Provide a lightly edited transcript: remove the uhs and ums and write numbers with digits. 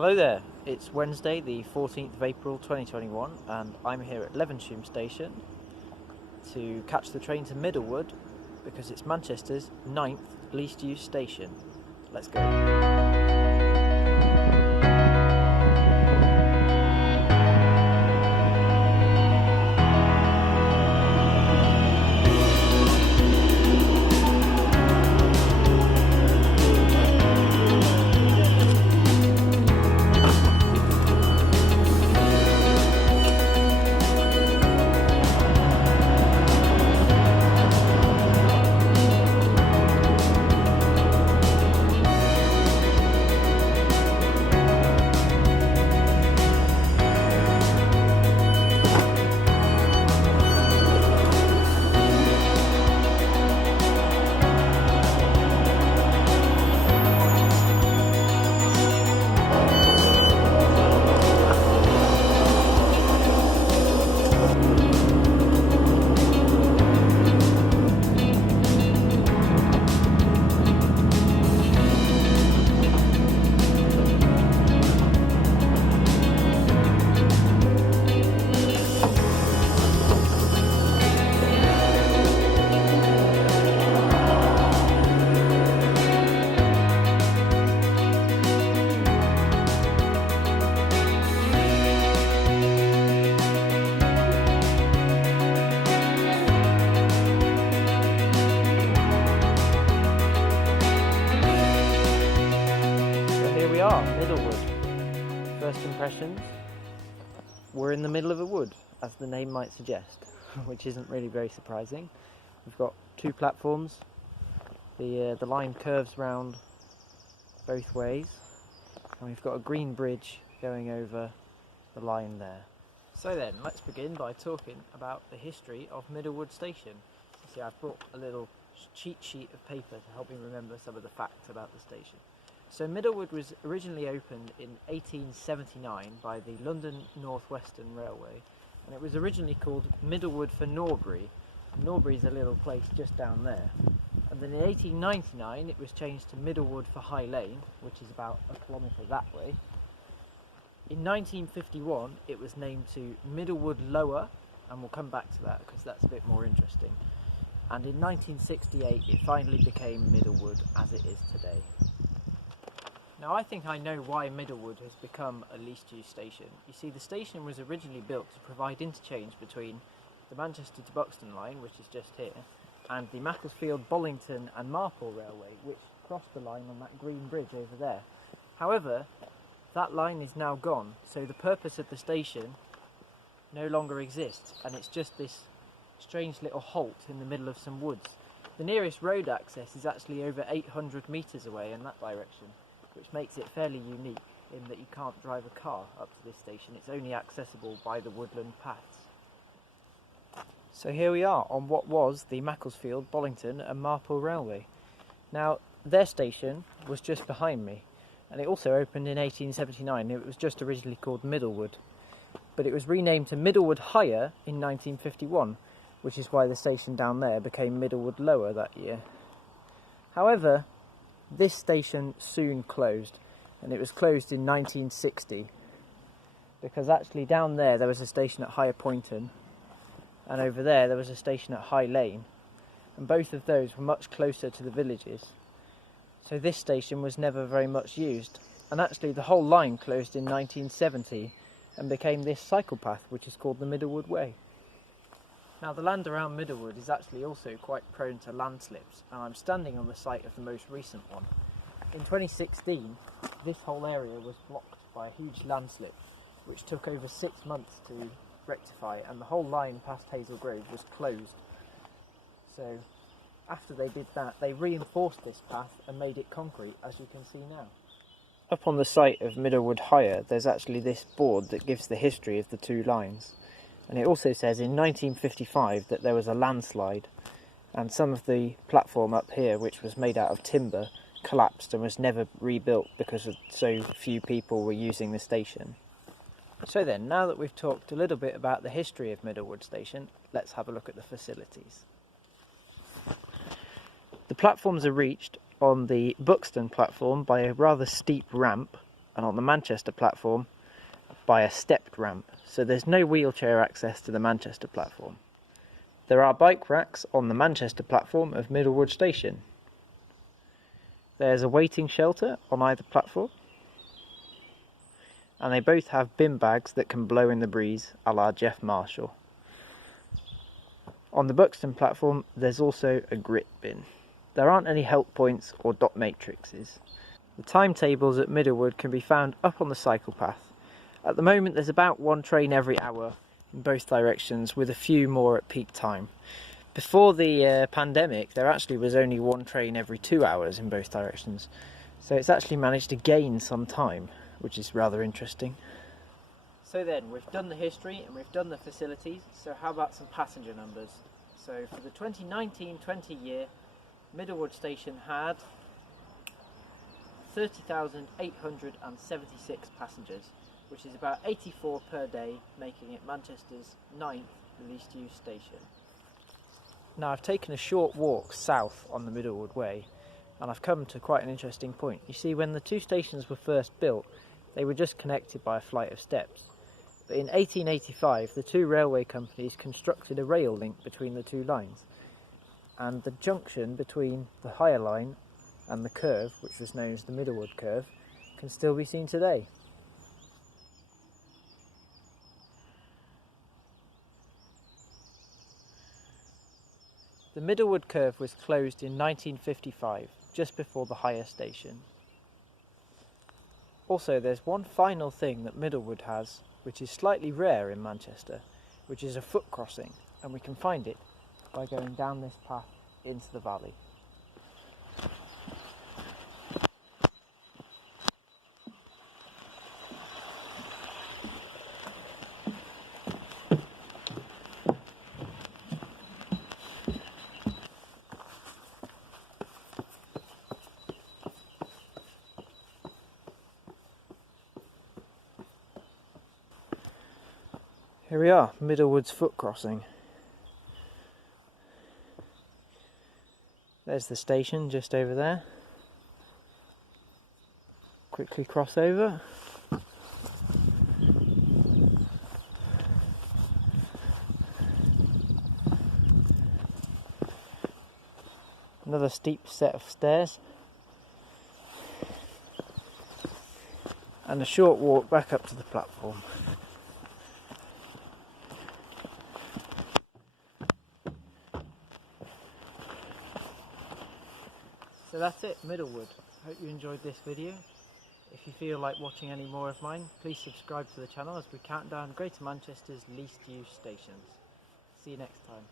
Hello there, it's Wednesday the 14th of April 2021 and I'm here at Levenshulme station to catch the train to Middlewood because it's Manchester's 9th least used station. Let's go. We are, Middlewood. First impressions, we're in the middle of a wood, as the name might suggest, which isn't really very surprising. We've got two platforms, the line curves round both ways, and we've got a green bridge going over the line there. So then, let's begin by talking about the history of Middlewood Station. You see, I've brought a little cheat sheet of paper to help me remember some of the facts about the station. So Middlewood was originally opened in 1879 by the London North Western Railway, and it was originally called Middlewood for Norbury. Norbury is a little place just down there. And then in 1899 it was changed to Middlewood for High Lane, which is about a kilometre that way. In 1951 it was named to Middlewood Lower, and we'll come back to that because that's a bit more interesting. And in 1968 it finally became Middlewood as it is today. Now I think I know why Middlewood has become a least used station. You see, the station was originally built to provide interchange between the Manchester to Buxton line, which is just here, and the Macclesfield, Bollington and Marple Railway, which crossed the line on that green bridge over there. However, that line is now gone, so the purpose of the station no longer exists, and it's just this strange little halt in the middle of some woods. The nearest road access is actually over 800 metres away in that direction, which makes it fairly unique in that you can't drive a car up to this station. It's only accessible by the woodland paths. So here we are on what was the Macclesfield, Bollington and Marple Railway. Now their station was just behind me, and it also opened in 1879. It was just originally called Middlewood, but it was renamed to Middlewood Higher in 1951, which is why the station down there became Middlewood Lower that year. However, this station soon closed, and it was closed in 1960 because actually down there was a station at Higher Poynton, and over there was a station at High Lane, and both of those were much closer to the villages, so this station was never very much used. And actually the whole line closed in 1970 and became this cycle path, which is called the Middlewood Way. Now the land around Middlewood is actually also quite prone to landslips, and I'm standing on the site of the most recent one. In 2016, this whole area was blocked by a huge landslip, which took over 6 months to rectify, and the whole line past Hazel Grove was closed. So after they did that, they reinforced this path and made it concrete, as you can see now. Up on the site of Middlewood Higher, there's actually this board that gives the history of the two lines. And it also says in 1955 that there was a landslide, and some of the platform up here, which was made out of timber, collapsed and was never rebuilt because so few people were using the station. So then, now that we've talked a little bit about the history of Middlewood Station, let's have a look at the facilities. The platforms are reached on the Buxton platform by a rather steep ramp, and on the Manchester platform by a stepped ramp, so there's no wheelchair access to the Manchester platform. There are bike racks on the Manchester platform of Middlewood station. There's a waiting shelter on either platform, and they both have bin bags that can blow in the breeze a la Jeff Marshall. On the Buxton platform there's also a grit bin. There aren't any help points or dot matrices. The timetables at Middlewood can be found up on the cycle path. At the moment there's about one train every hour in both directions, with a few more at peak time. Before the pandemic there actually was only one train every 2 hours in both directions, so it's actually managed to gain some time, which is rather interesting. So then, we've done the history and we've done the facilities, so how about some passenger numbers? So for the 2019-20 year, Middlewood station had 30,876 passengers, which is about 84 per day, making it Manchester's 9th least used station. Now I've taken a short walk south on the Middlewood Way, and I've come to quite an interesting point. You see, when the two stations were first built, they were just connected by a flight of steps. But in 1885, the two railway companies constructed a rail link between the two lines, and the junction between the higher line and the curve, which was known as the Middlewood curve, can still be seen today. The Middlewood curve was closed in 1955, just before the higher station. Also, there's one final thing that Middlewood has, which is slightly rare in Manchester, which is a foot crossing, and we can find it by going down this path into the valley. Here we are, Middlewood's foot crossing. There's the station just over there. Quickly cross over. Another steep set of stairs. And a short walk back up to the platform. So that's it, Middlewood. Hope you enjoyed this video. If you feel like watching any more of mine, please subscribe to the channel as we count down Greater Manchester's least used stations. See you next time.